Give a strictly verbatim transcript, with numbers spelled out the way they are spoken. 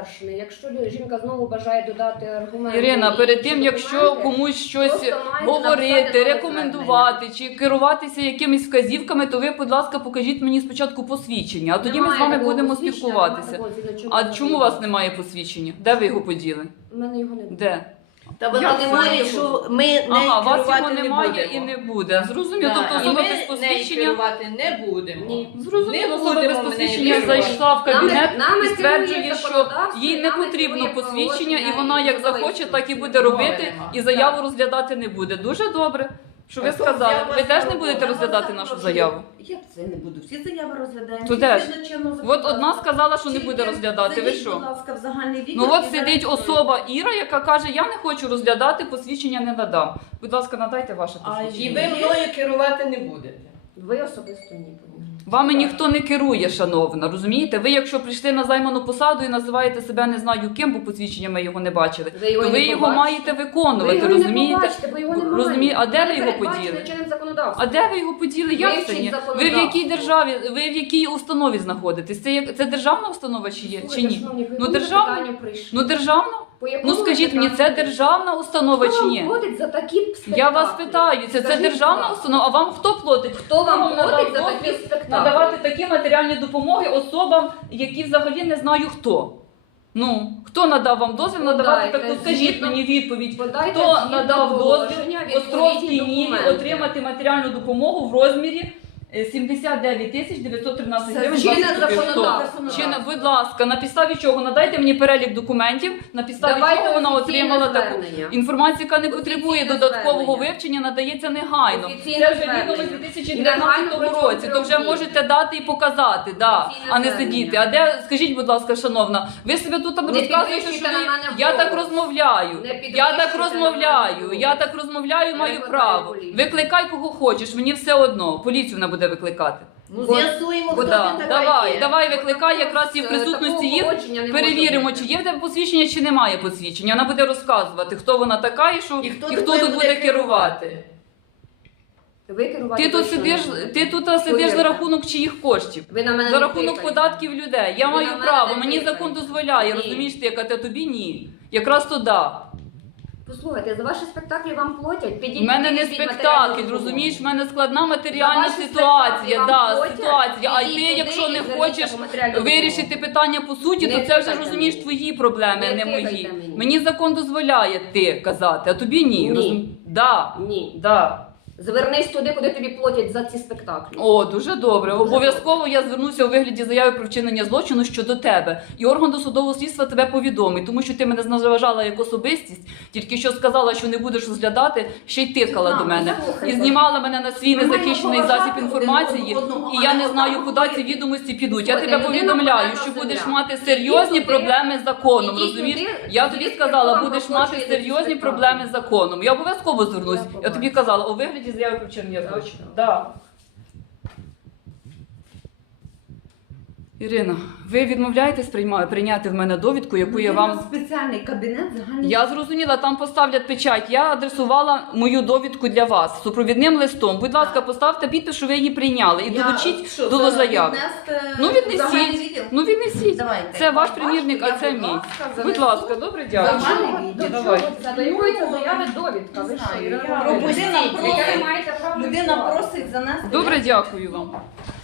завершений. Якщо жінка знову бажає додати аргументи... Ірина, перед тим, якщо комусь щось говорити, рекомендувати чи керуватися якимись вказівками, то ви, будь ласка, покажіть мені спочатку посвідчення, а тоді ми з вами будемо спілкуватися. А чому у вас немає посвідчення? Де ви його поділи? У мене його немає. Де? Та вона немає, що ми не Ага, вас його керувати не немає будемо. і не буде. Зрозуміло, Да, тобто і особа ми без нею посвідчення... керувати не будемо. Ні. Зрозуміло, Не особа без будемо ми посвідчення нею зайшла в кабінет Нами- нами і стверджує, керує що законодавство, їй не нами потрібно керує посвідчення, і положення вона і як захоче, інструкції. так і буде робити, Говоримо. і заяву розглядати не буде. Дуже добре, що ви Так, сказали. я Ви вас теж не прошу, будете я розглядати вас нашу запрошую. заяву? Я це не буду. Всі заяви розглядаємо. То всі де ж? згідно чинного От законодавства. одна сказала, що не Тільки буде розглядати. Ви зайдіть, що? будь ласка, в загальний відділ Ну от і сидить зареєструйте. особа Іра, яка каже, я не хочу розглядати, посвідчення не надам. Будь ласка, надайте ваше А І посвідчення. ви мною керувати не будете. Ви особисто ні. Вами ніхто не керує, шановна, розумієте? Ви, якщо прийшли на займану посаду і називаєте себе не знаю ким, бо посвідчення ми його не бачили, Ви його то ви не його побачите. маєте Ви виконувати, його не розумієте? побачите, бо його немає. Розуміє- а де ви Не його передбачено поділи? чинним законодавством. А де ви його поділи? Як Вивчіть це ні? Ви в законодавство. якій державі, ви в якій установі знаходитесь? Це, як- це державна установа чи є? Чи Слухайте, ні? шановні, ви Ну, по державна? питанню прийшли. Ну державна? По якому Ну скажіть мені, це питанню? державна установа Хто чи вам ні? платить за такі спектаклі? Я вас питаю, це, це Скажіть, державна будь ласка. установа, а вам хто платить? Хто вам надав платить за дозвіл такі спектаклі? надавати такі матеріальні допомоги особам, які взагалі не знаю хто? Ну, хто надав вам дозвіл надавати Подайте, таку? Скажіть згідно- мені відповідь. Подайте Хто згідно надав дозвіл положення відповідні Островській Ніві документи. отримати матеріальну допомогу в розмірі е, сімдесят дев'ять тисяч дев'ятсот тринадцять Це гривень. чинне двадцять копійок? законодавство. Чи не- будь ласка, на підставі чого? Надайте мені перелік документів, на підставі Давайте чого вона офіційне отримала таку звернення. інформацію, яка не потребує Офіційне додаткового звернення. вивчення, надається негайно. Офіційне Це вже відомо з звернення. дві тисячі Негайно дев'ятнадцятого протягом році, то трьох вже днів. можете дати і показати, да, Офіційне а не звернення. сидіти. А де, скажіть, будь ласка, шановна, ви себе тут там Не розказуєте, підвищуйте що на ви... мене я так голос. розмовляю, Не я так підвищуйте на розмовляю, мене я голос. так розмовляю, маю Викликаю право. поліцію. Викликай кого хочеш, мені все одно, поліцію вона буде викликати. Ну, Бо- з'ясуємо, хто Да, він давай, такий є. давай, викликай якраз і в Е, присутності такого їх. погодження не Перевіримо, може чи бути. є в тебе посвідчення, чи немає посвідчення. Вона буде розказувати, хто вона така і що І хто і тобою хто тут буде буде керувати. Ви керувати Ти тут точно сидиш, не будете. ти тут сидиш за Повірте. рахунок чиїх коштів. Ви на мене За не рахунок тикайте. податків людей. Я Ви маю на мене право, не мені тикайте. закон дозволяє, Ні. розумієш ти, яка ти тобі ні. Якраз то да. Послухайте, за ваші спектаклі вам платять. Підіть, У мене не підвезіть спектакль, матеріальну розумієш, в допомогу. мене складна За матеріальна ваші спектаклі ситуація. вам Да, платять? ситуація. А Підіть ти, туди якщо і не зверніться хочеш по матеріальну вирішити допомогу. питання по суті, Не то це вже тикайте розумієш мені. твої проблеми, а Не не тикайте мої. мені. Мені закон дозволяє ти казати, а тобі ні. Ні. Розум- Да. Ні. Да. Звернись туди, куди тобі платять за ці спектаклі. О, дуже добре. Дуже Обов'язково я звернуся у вигляді заяви про вчинення злочину щодо тебе. І орган досудового слідства тебе повідомить, тому що ти мене зневажала як особистість, тільки що сказала, що не будеш розглядати, ще й тикала Світлана, до мене. слухайте. І знімала мене на свій Ми маємо незахищений поважати засіб один інформації, одного, і а я не не знаю, отак куди ці говорити. відомості підуть. Я Слухайте, тебе людина повідомляю, повинна що будеш земля. мати Ідіть серйозні туди, проблеми з законом. ідіть Розумієш? туди, Я тобі звідки сказала, вам будеш оплачує мати ці серйозні спектаклі? проблеми з законом. Я обов'язково звернусь. Я Я побачу. тобі казала, у вигляді заяви про вчинення Так. злочину. Да. Ірина, ви відмовляєтесь прийма- прийняти в мене довідку, яку я Є в нас вам... спеціальний кабінет загальний. Я зрозуміла, там поставлять печать. Я адресувала мою довідку для вас супровідним листом. Будь ласка, поставте підпис, що ви її прийняли. І Я- долучіть що, до це заяви. віднести Ну в загальний віднесіть. відділ? Ну віднесіть. Давайте. Це ваш Ваш, примірник, я, а це будь мій. ласка, Будь занесу. ласка, добре, дякую. Загальний відділ. Давай. Задається заяви довідка. Ви Не знаю, що, я- Ірина Людина Володимирівна? просить- Яке ви маєте право Людина відсувати? просить занести. Добре, дякую вам.